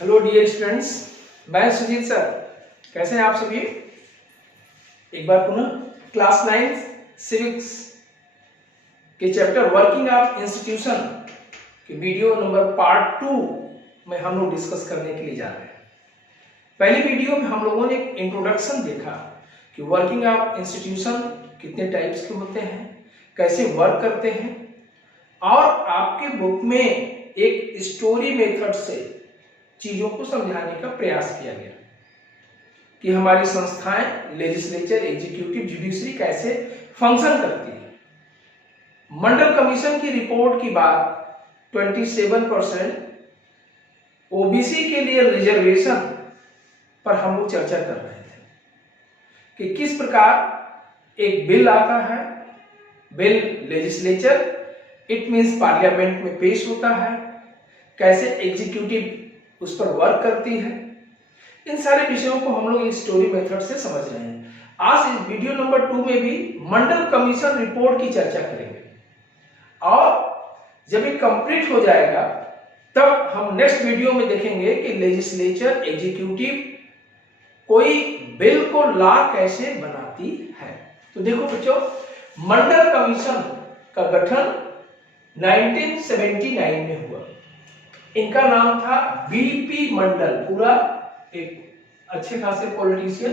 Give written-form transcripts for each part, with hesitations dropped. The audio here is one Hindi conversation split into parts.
हेलो डियर स्टूडेंट्स, मैं सुजीत सर। कैसे हैं आप सभी? एक बार पुनः क्लास 9 सिविक्स के चैप्टर वर्किंग ऑफ इंस्टीट्यूशन के वीडियो नंबर पार्ट 2 में हम लोग डिस्कस करने के लिए जा रहे हैं। पहली वीडियो में हम लोगों ने एक इंट्रोडक्शन देखा कि वर्किंग ऑफ इंस्टीट्यूशन कितने टाइप्स के होते हैं, कैसे वर्क करते हैं, और आपके बुक में एक स्टोरी मेथड से चीजों को समझाने का प्रयास किया गया कि हमारी संस्थाएं लेजिस्लेचर, एग्जीक्यूटिव, जुडिशरी कैसे फंक्शन करती है। मंडल कमीशन की रिपोर्ट की बात 27% ओबीसी के लिए रिजर्वेशन पर हम लोग चर्चा कर रहे थे कि किस प्रकार एक बिल आता है, bill legislature it means parliament में पेश होता है, कैसे एग्जीक्यूटिव उस पर वर्क करती है। इन सारे विषयों को हम लोग इस स्टोरी मेथड से समझ रहे हैं। आज इस वीडियो नंबर 2 में भी मंडल कमीशन रिपोर्ट की चर्चा करेंगे, और जब ये कंप्लीट हो जाएगा तब हम नेक्स्ट वीडियो में देखेंगे कि लेजिस्लेचर, एग्जीक्यूटिव कोई बिल को लॉ कैसे बनाती है। तो देखो बच्चों, मंडल कमीशन का गठन 1979 में हुआ। इनका नाम था बीपी मंडल, पूरा एक अच्छे खासे पॉलिटिशियन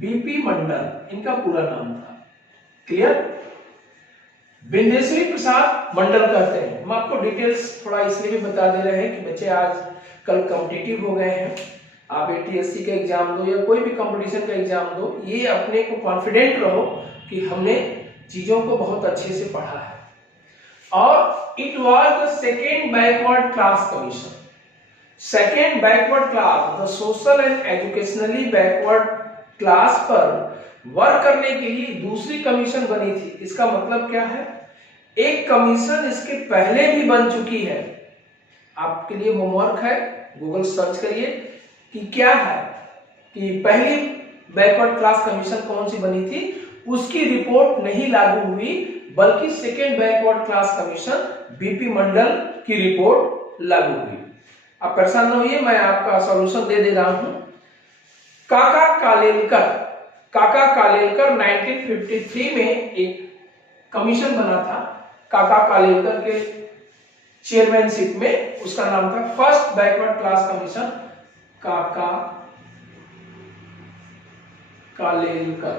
बीपी मंडल इनका पूरा नाम था। क्लियर? बिंदेश्वरी प्रसाद मंडल कहते हैं। हम आपको डिटेल्स थोड़ा इसलिए भी बता दे रहे हैं कि बच्चे आज कल कॉम्पिटिटिव हो गए हैं। आप एटीएससी का एग्जाम दो या कोई भी कंपटीशन का एग्जाम दो, ये अपने को कॉन्फिडेंट रहो कि हमने चीजों को बहुत अच्छे से पढ़ा है। और it was the second backward class commission. Second backward class, the social and educationally backward class पर वर्क करने के लिए दूसरी कमीशन बनी थी। इसका मतलब क्या है? एक कमीशन इसके पहले भी बन चुकी है। आपके लिए होमवर्क है, गूगल सर्च करिए कि क्या है कि पहली बैकवर्ड क्लास कमीशन कौन सी बनी थी, उसकी रिपोर्ट नहीं लागू हुई, बल्कि second backward class commission BP Mandal की रिपोर्ट लागू हुई। आप परेशान न होइए, मैं आपका सॉल्यूशन दे रहा हूं। काका कालेलकर 1953 में एक कमीशन बना था। काका कालेलकर के चेयरमैनशिप में, उसका नाम था फर्स्ट बैकवर्ड क्लास कमीशन। काका कालेलकर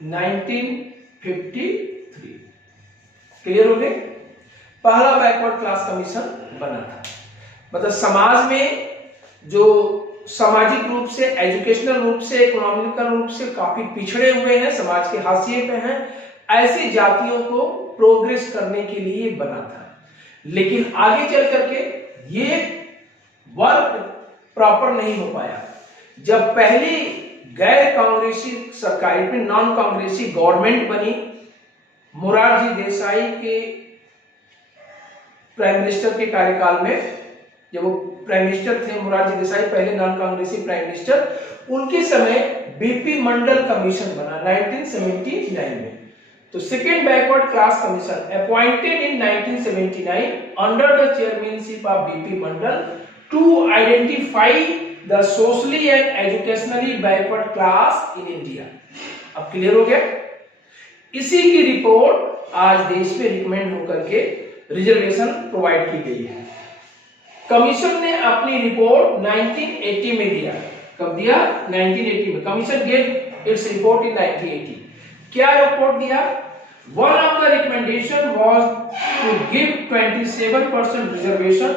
1953। क्लियर हो गए? पहला बैकवर्ड क्लास कमीशन बना था। मतलब समाज में जो सामाजिक रूप से, एजुकेशनल रूप से, इकोनॉमिकल रूप से काफी पिछड़े हुए हैं, समाज के हाशिए पे हैं, ऐसी जातियों को प्रोग्रेस करने के लिए बना था। लेकिन आगे चल करके ये वर्क प्रॉपर नहीं हो पाया। जब पहली गैर कांग्रेसी सरकारी में नॉन कांग्रेसी गवर्नमेंट बनी, मोरारजी देसाई के प्राइम मिनिस्टर के कार्यकाल में, जब वो प्राइम मिनिस्टर थे मोरारजी देसाई, पहले नॉन कांग्रेसी प्राइम मिनिस्टर, उनके समय बीपी मंडल कमीशन बना 1979 में। तो second backward class commission appointed in 1979 under the chairmanship of BP Mandal to identify the socially and educationally backward class in India. अब क्लियर हो गया? इसी की रिपोर्ट आज देश में रिकमेंड होकर के रिजर्वेशन प्रोवाइड की गई है। कमीशन ने अपनी रिपोर्ट 1980 में दिया। कब दिया? 1980 में। Commission gave its report in 1980। क्या रिपोर्ट दिया? One of the recommendation was to give 27% reservation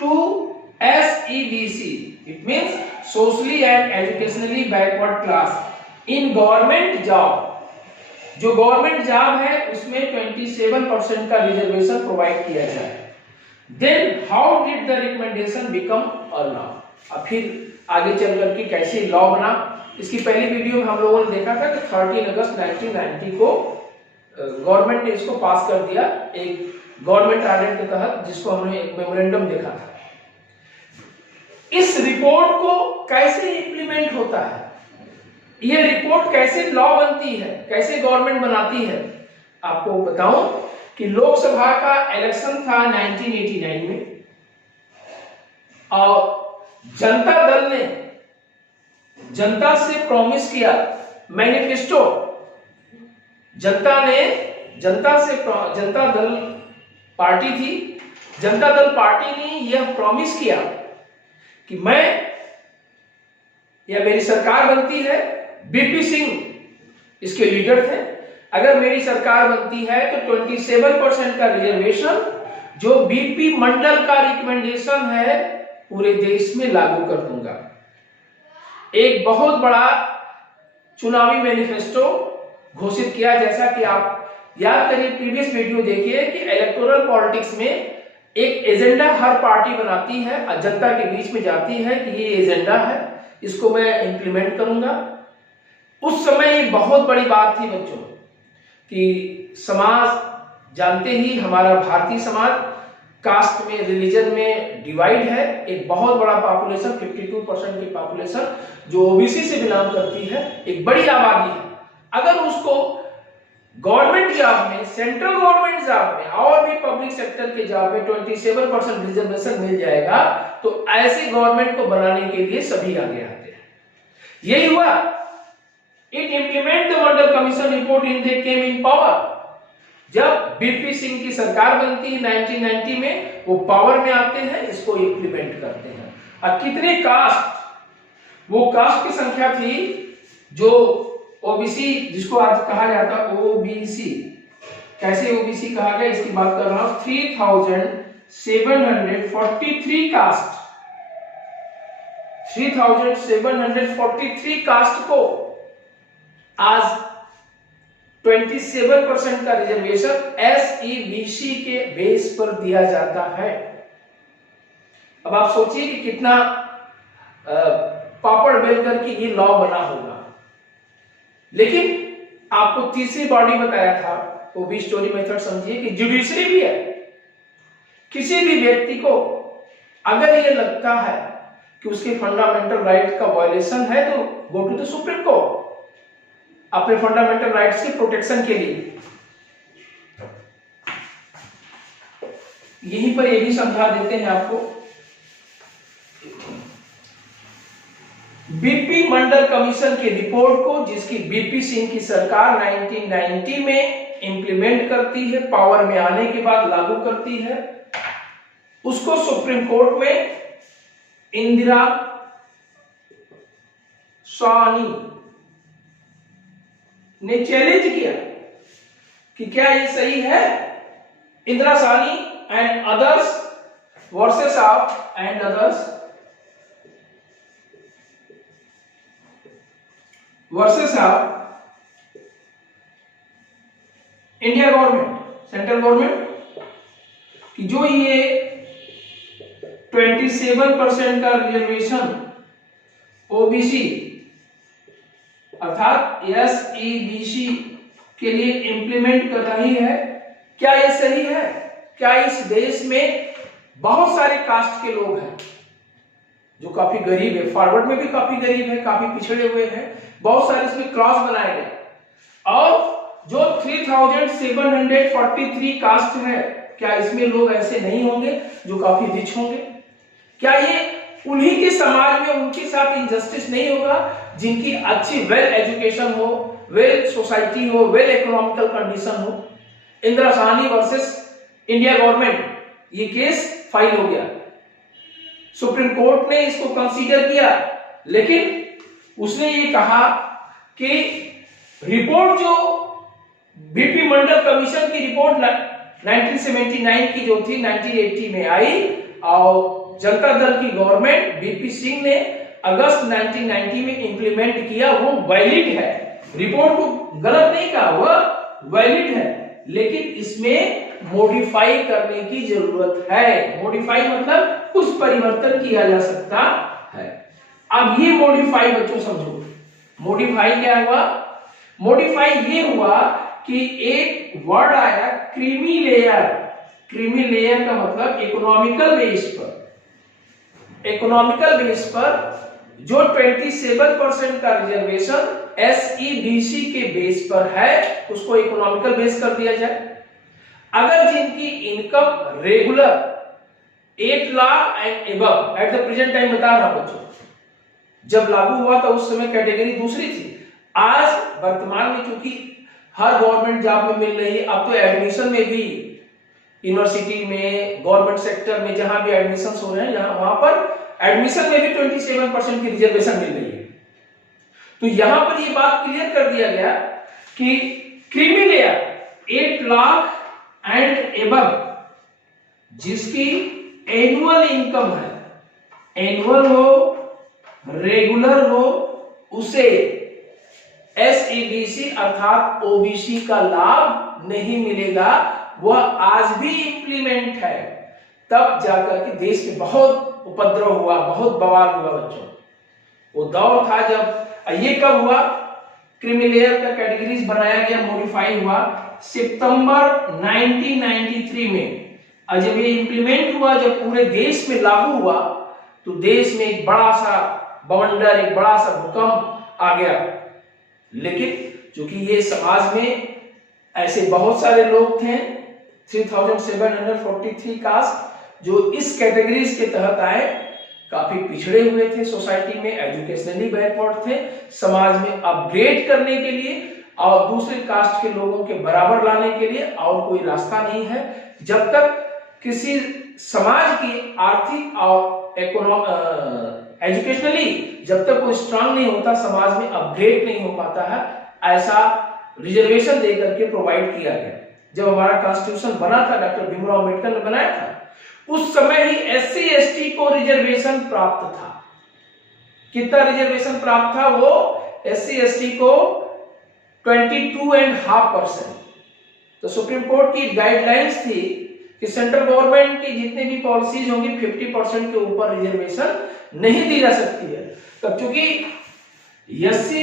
to SEBC, it means socially and educationally backward class in government job. जो गवर्नमेंट जॉब है उसमें 27% का रिजर्वेशन प्रोवाइड किया जाए। Then how did the recommendation become a law? अब फिर आगे चल करके कैसे लॉ बना, इसकी पहली वीडियो में हम लोगों ने देखा था कि 13 अगस्त 1990 को गवर्नमेंट ने इसको पास कर दिया, एक गवर्नमेंट ऑर्डर के तहत, जिसको हमने एक मेमोरेंडम देखा था। इस रिपोर्ट को कैसे इंप्लीमेंट होता है, ये रिपोर्ट कैसे लॉ बनती है, कैसे गवर्नमेंट बनाती है, आपको बताऊं कि लोकसभा का इलेक्शन था 1989 में। और जनता दल ने जनता से प्रॉमिस किया, मैनिफेस्टो, जनता दल पार्टी थी, जनता दल पार्टी ने यह प्रॉमिस किया कि मैं या मेरी सरकार बनती है, बीपी सिंह इसके लीडर थे, अगर मेरी सरकार बनती है तो 27% का रिजर्वेशन जो बीपी मंडल का रिकमेंडेशन है पूरे देश में लागू कर दूंगा। एक बहुत बड़ा चुनावी मैनिफेस्टो घोषित किया। जैसा कि आप याद करिए, प्रीवियस वीडियो देखिए कि इलेक्टोरल पॉलिटिक्स में एक एजेंडा हर पार्टी बनाती है और जनता के बीच में जाती है कि ये एजेंडा है, इसको मैं इंप्लीमेंट करूंगा। उस समय ये बहुत बड़ी बात थी बच्चों कि समाज, जानते ही हमारा भारतीय समाज कास्ट में, रिलीजन में डिवाइड है। एक बहुत बड़ा पॉपुलेशन, 52% की पॉपुलेशन जो ओबीसी से बिलोंग करती है, एक बड़ी आबादी है। अगर उसको गवर्नमेंट जॉब में, सेंट्रल गवर्नमेंट जॉब में और भी पब्लिक सेक्टर के जॉब में 27% रिजर्वेशन मिल जाएगा तो ऐसे गवर्नमेंट को बनाने के लिए सभी आगे आते हैं। यही हुआ। It implement the Mandal commission report in they came in power. जब बीपी सिंह की सरकार बनती है 1990 में, वो पावर में आते हैं, इसको इंप्लीमेंट करते हैं। और कितने कास्ट, वो कास्ट की संख्या थी जो ओबीसी, जिसको आज कहा जाता है ओबीसी। कैसे ओबीसी कहा गया इसकी बात कर रहा हूं। 3743 कास्ट, 3743 कास्ट को आज 27% का रिजर्वेशन एसईबीसी के बेस पर दिया जाता है। अब आप सोचिए कि कितना पापड़ बेलकर के ये लॉ बना होगा। लेकिन आपको तीसरी बॉडी बताया था, वो भी स्टोरी मेथड समझिए कि जुडिशरी भी है। किसी भी व्यक्ति को अगर ये लगता है कि उसके फंडामेंटल राइट का वायलेशन है तो go to the supreme court अपने फंडामेंटल राइट्स की प्रोटेक्शन के लिए। यहीं पर ये भी समझा देते हैं आपको। बीपी मंडल कमीशन की रिपोर्ट को, जिसकी बीपी सिंह की सरकार 1990 में इंप्लीमेंट करती है, पावर में आने के बाद लागू करती है, उसको सुप्रीम कोर्ट में इंदिरा साहनी ने चैलेंज किया कि क्या ये सही है। Indira Sahni and others versus of and others versus of India government, central government, कि जो ये 27% का रिजर्वेशन ओबीसी अर्थात एसईबीसी के लिए इंप्लीमेंट कर रही है, क्या ये सही है? क्या इस देश में बहुत सारे कास्ट के लोग हैं जो काफी गरीब है, फॉरवर्ड में भी काफी गरीब है, काफी पिछड़े हुए हैं, बहुत सारे इसमें क्रॉस बनाए गए, और जो 3743 कास्ट है, क्या इसमें लोग ऐसे नहीं होंगे जो काफी रिच होंगे? क्या ये उन्हीं के समाज में उनके साथ इनजस्टिस नहीं होगा जिनकी अच्छी वेल एजुकेशन हो, वेल सोसाइटी हो, वेल इकोनॉमिकल कंडीशन हो? Indira Sahni versus India government, ये केस फाइल हो गया, सुप्रीम कोर्ट ने इसको कंसीडर किया, लेकिन उसने ये कहा कि रिपोर्ट जो बीपी मंडल कमीशन की रिपोर्ट 1979 की जो थी 1980 में आई, और जनता दल की गवर्नमेंट बीपी सिंह ने अगस्त 1990 में इंप्लीमेंट किया, वो वैलिड है। रिपोर्ट को गलत नहीं कहा, वह वैलिड है, लेकिन इसमें मॉडिफाई करने की जरूरत है। मॉडिफाई मतलब कुछ परिवर्तन किया जा सकता है। अब ये मॉडिफाई बच्चों समझो, मॉडिफाई क्या हुआ? मॉडिफाई ये हुआ कि एक वर्ड आया क्रीमी लेयर। क्रीमी लेयर का मतलब इकोनॉमिकल बेस पर, इकोनॉमिकल बेस पर जो 27% का रिजर्वेशन एसईबीसी के बेस पर है, उसको इकोनॉमिकल बेस कर दिया जाए। अगर जिनकी income regular 8 lakh and above at the present time बता रहा हूं बच्चों। जब लागू हुआ था उस समय कैटेगरी दूसरी थी। आज वर्तमान में चूंकि हर गवर्नमेंट जॉब में मिल रही है, अब तो एडमिशन में भी यूनिवर्सिटी में, गवर्नमेंट सेक्टर में जहां भी एडमिशन हो रहे हैं, यहां वहां पर एडमिशन में भी 27% की रिजर्वेशन मिल रही है। तो यहां पर ये बात क्लियर कर दिया गया कि creamy layer 8 lakh and above जिसकी एनुअल इनकम है, एनुअल हो रेगुलर हो, उसे एसईबीसी अर्थात ओबीसी का लाभ नहीं मिलेगा। वह आज भी इंप्लीमेंट है। तब जाकर के देश में बहुत उपद्रव हुआ, बहुत बवाल हुआ बच्चों। वो दौर था जब ये कब हुआ, क्रीमी लेयर का कैटेगरीज बनाया गया, मॉडिफाई हुआ सितंबर 1993 में। और जब ये इंप्लीमेंट हुआ, जब पूरे देश में लागू हुआ, तो देश में एक बड़ा सा बवंडर, एक बड़ा सा भूकंप आ गया। लेकिन चूंकि ये समाज में ऐसे बहुत सारे लोग थे, 3743 कास्ट जो इस कैटेगरीज के तहत आए, काफी पिछड़े हुए थे सोसाइटी में, एजुकेशनली बैकवर्ड थे, समाज में अपग्रेड करने के लिए और दूसरे कास्ट के लोगों के बराबर लाने के लिए और कोई रास्ता नहीं है। जब तक किसी समाज की आर्थिक और एजुकेशनली जब तक वो स्ट्रांग नहीं होता, समाज में अपग्रेड नहीं हो पाता है, ऐसा रिजर्वेशन देकर के प्रोवाइड किया गया। जब हमारा कॉन्स्टिट्यूशन बना था, डॉक्टर भीमराव अम्बेडकर ने बनाया था, उस समय ही एससी एसटी को रिजर्वेशन प्राप्त था। कितना रिजर्वेशन प्राप्त था? वो एससी एसटी को 22.5%। तो सुप्रीम कोर्ट की गाइडलाइंस थी कि सेंट्रल गवर्नमेंट की जितने भी पॉलिसीज होंगी 50% के ऊपर रिजर्वेशन नहीं दी जा सकती है। तब चूंकि एससी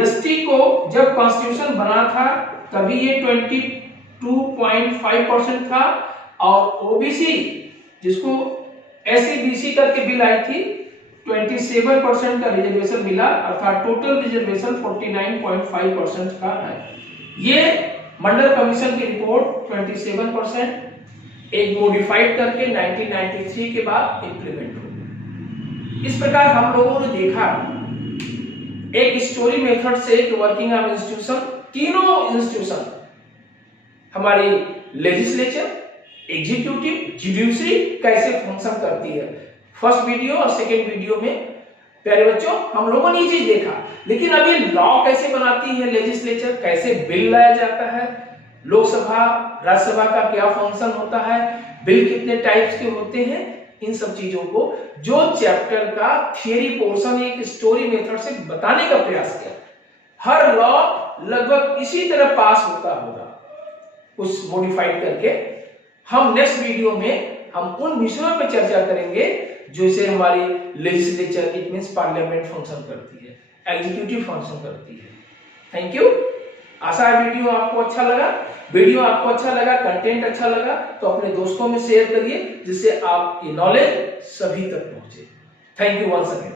एसटी को जब कॉन्स्टिट्यूशन बना था तभी ये 22.5% था, और ओबीसी जिसको एसईबीसी करके बिल आई थी 27% का रिजर्वेशन मिला, अर्थात टोटल रिजर्वेशन 49.5% का है। ये मंडल कमीशन की रिपोर्ट 27% एक मॉडिफाइड करके 1993 के बाद इंप्लीमेंट हो। इस प्रकार हम लोगों ने देखा एक स्टोरी मेथड से कि वर्किंग ऑफ इंस्टीट्यूशन, तीनों इंस्टीट्यूशन हमारी लेजिस्लेचर, एग्जीक्यूटिव, जुडिशरी कैसे फंक्शन करती है। फर्स्ट वीडियो और सेकेंड वीडियो में प्यारे बच्चों हम लोगों ने ये चीज देखा। लेकिन अभी लॉ कैसे बनाती है लेजिस्लेचर, कैसे बिल लाया जाता है, लोकसभा राज्यसभा का क्या फंक्शन होता है, बिल कितने टाइप्स के होते हैं, इन सब चीजों को जो चैप्टर का थियरी पोर्शन एक स्टोरी मेथड से बताने का प्रयास किया। हर लॉ लगभग इसी तरह पास होता होगा उस मॉडिफाइड करके। हम नेक्स्ट वीडियो में हम उन विषयों पर चर्चा करेंगे जैसे हमारी legislature, it means parliament function करती है, एग्जीक्यूटिव फंक्शन करती है। Thank you. आशा है वीडियो आपको अच्छा लगा। वीडियो आपको अच्छा लगा, कंटेंट अच्छा लगा तो अपने दोस्तों में शेयर करिए जिससे आपकी नॉलेज सभी तक पहुंचे। Thank you once again.